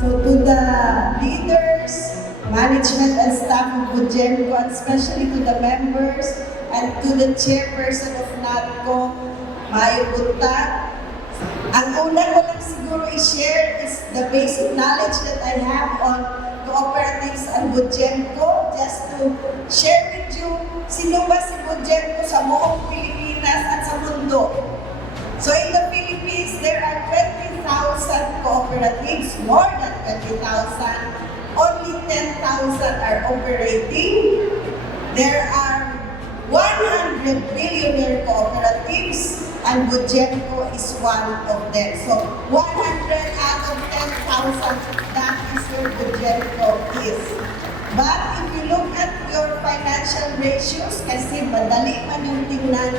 So to the leaders, management and staff of Bugemco, and especially to the members and to the chairperson of NATCO, Mayo Buntag. Ang una ko lang siguro i-share is the basic knowledge that I have on cooperatives and Bugemco, just to share with you sino ba si Bugemco sa buong Pilipinas at sa mundo. So in the Philippines, there are 20,000 cooperatives, more than 20,000. Only 10,000 are operating. There are 100 billionaire cooperatives, and Bugemco is one of them. So 100 out of 10,000, that is where Bugemco is. But if you look at your financial ratios, kasi madali man yung tingnan,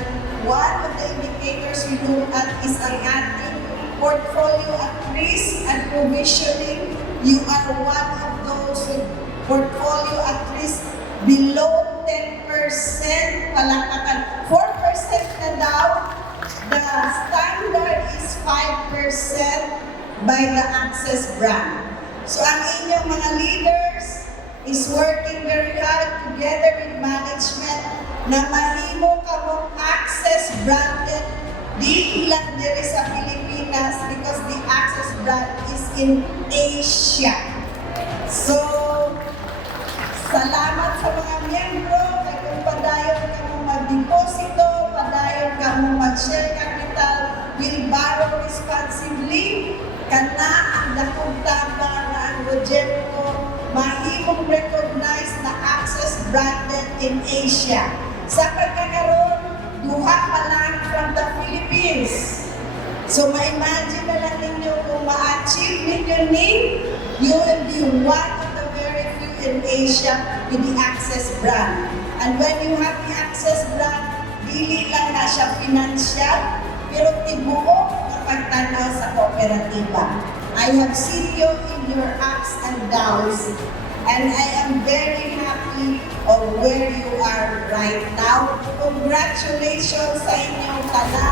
one of the indicators we look at is ang ating portfolio at risk and provisioning. You are one of those with portfolio at risk below 10%, palakakan. 4% na daw. The standard is 5% by the Access brand. So ang inyong mga leaders is working very hard together with management na mahimo ka mong Access branded di lang diri sa Pilipinas because the Access brand is in Asia. So, salamat sa mga miyembro, kaya kung padayon ka mong mag-deposito, padayon ka mong mag-share capital, will borrow responsibly, kana ang dakong tama na ang Bugemco mahimong recognize na Access branded in Asia. Sa pagkakaroon, duha pa lang from the Philippines. So, ma-imagine na lang ninyo kung ma-achieve ninyo ni, you will be one of the very few in Asia with the Access brand. And when you have the Access brand, dili lang na siya financial, pero tibuok na pagtanaw sa kooperatiba. I have seen you in your ups and downs, and I am very happy of where you are right now. Congratulations sa inyong tanan.